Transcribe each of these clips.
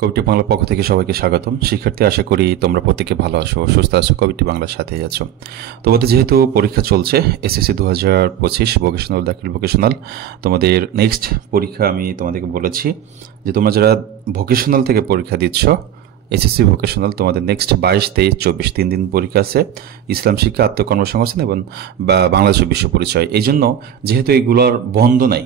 কবিটি বাংলার পক্ষ থেকে সবাইকে স্বাগতম। শিক্ষার্থী, আশা করি তোমরা প্রত্যেকে ভালো আছো, সুস্থ আছো, কবিটি বাংলার সাথেই আছো। তোমাদের যেহেতু পরীক্ষা চলছে এসএসসি 2025 ভোকেশনাল, দাখিল ভোকেশনাল, তোমাদের নেক্সট পরীক্ষা আমি তোমাদেরকে বলেছি যে তোমরা যারা ভোকেশনাল থেকে পরীক্ষা দিচ্ছ, এসএসসি ভোকেশনাল, তোমাদের নেক্সট 22, 23, 24 3 দিন পরীক্ষা আছে। ইসলাম শিক্ষা, আত্মকর্মসংস্থান এবং বাংলাদেশের বিশ্ব পরিচয়। এই জন্য যেহেতু এগুলোর বন্ধ নাই,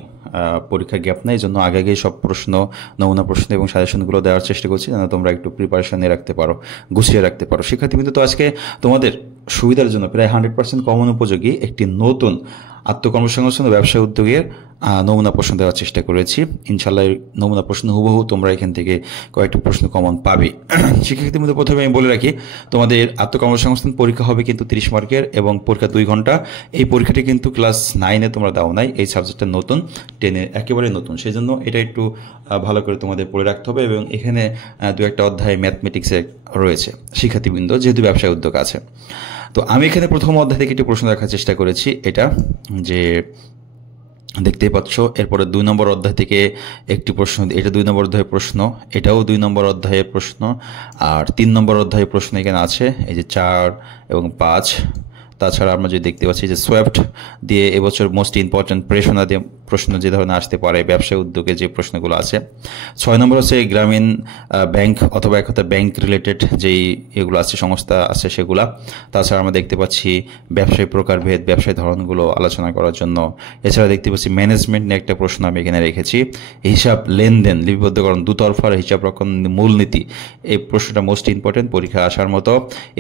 পরীক্ষা গ্যাপ নাই, এই জন্য আগে আগে সব প্রশ্ন, নমুনা প্রশ্ন এবং সাজেশনগুলো দেওয়ার চেষ্টা করছি যেন তোমরা একটু প্রিপারেশন নিয়ে রাখতে পারো, গুছিয়ে রাখতে পারো। শিক্ষার্থীবৃন্দ, তো আজকে তোমাদের সুবিধার জন্য প্রায় 100% কমন উপযোগী একটি নতুন আত্মকর্মসংস্থান ও ব্যবসা উদ্যোগের নমুনা প্রশ্ন দেওয়ার চেষ্টা করেছি। ইনশাল্লাহ নমুনা প্রশ্ন হুবহু তোমরা এখান থেকে কয়েকটি প্রশ্ন কমন পাবে। শিক্ষার্থীর মধ্যে প্রথমে আমি বলে রাখি, তোমাদের আত্মকর্মসংস্থান পরীক্ষা হবে কিন্তু 30 মার্কের এবং পরীক্ষা 2 ঘন্টা। এই পরীক্ষাটি কিন্তু ক্লাস 9-এ তোমরা দাও নাই, এই সাবজেক্টটা নতুন, 10-এ একেবারে নতুন, সেই জন্য এটা একটু ভালো করে তোমাদের পড়ে রাখতে হবে। এবং এখানে 2-1টা অধ্যায় ম্যাথমেটিক্সে রয়েছে শিক্ষার্থীবৃন্দ, যেহেতু ব্যবসায় উদ্যোগ আছে। তো আমি এখানে প্রথম অধ্যায় থেকে একটি প্রশ্ন রাখার চেষ্টা করেছি, এটা যে দেখতেই পাচ্ছ। এরপরে 2 নম্বর অধ্যায় থেকে একটি প্রশ্ন, এটা 2 নম্বর অধ্যায়ের প্রশ্ন, এটাও 2 নম্বর অধ্যায়ের প্রশ্ন, আর 3 নম্বর অধ্যায়ের প্রশ্ন এখানে আছে, এই যে 4 এবং 5। তাছাড়া আমরা যদি দেখতে পাচ্ছি যে সোয়াফট দিয়ে এবছর মোস্ট ইম্পর্টেন্ট প্রেরণা দিয়ে প্রশ্ন যে ধরনের আসতে পারে, ব্যবসায় উদ্যোগে যে প্রশ্নগুলো আছে। 6 নম্বর হচ্ছে গ্রামীণ ব্যাংক অথবা এক কথা ব্যাংক রিলেটেড যেই এগুলো আছে, সংস্থা আছে সেগুলা। তাছাড়া আমরা দেখতে পাচ্ছি ব্যবসায়ী প্রকারভেদ, ব্যবসায়ী ধরনগুলো আলোচনা করার জন্য। এছাড়া দেখতে পাচ্ছি ম্যানেজমেন্ট নিয়ে একটা প্রশ্ন আমি এখানে রেখেছি, হিসাব, লেনদেন, লিপিবদ্ধকরণ, দুতরফার হিসাব রক্ষণ মূলনীতি, এই প্রশ্নটা মোস্ট ইম্পর্টেন্ট, পরীক্ষা আসার মতো।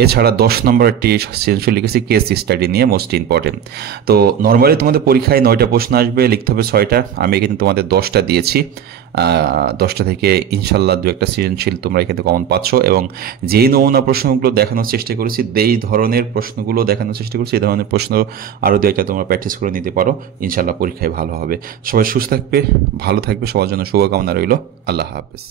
এছাড়া 10 নম্বর একটি সৃজনশীল লিখেছি কেস স্টাডি নিয়ে, মোস্ট ইম্পর্টেন্ট। তো নর্মালি তোমাদের পরীক্ষায় 9টা প্রশ্ন আসবে, লিখতে হবে 6টা, আমি কিন্তু তোমাদের 10টা দিয়েছি। 10টা থেকে ইনশাল্লাহ 2-1টা সৃজনশীল তোমরা এখানে কমন পাচ্ছ। এবং যেই নমুনা প্রশ্নগুলো দেখানোর চেষ্টা করেছি, এই ধরনের প্রশ্নগুলো দেখানোর চেষ্টা করেছি, এই ধরনের প্রশ্ন আরও 2-1টা তোমরা প্র্যাকটিস করে নিতে পারো, ইনশাল্লাহ পরীক্ষায় ভালো হবে। সবাই সুস্থ থাকবে, ভালো থাকবে, সবার জন্য শুভকামনা রইল। আল্লাহ হাফেজ।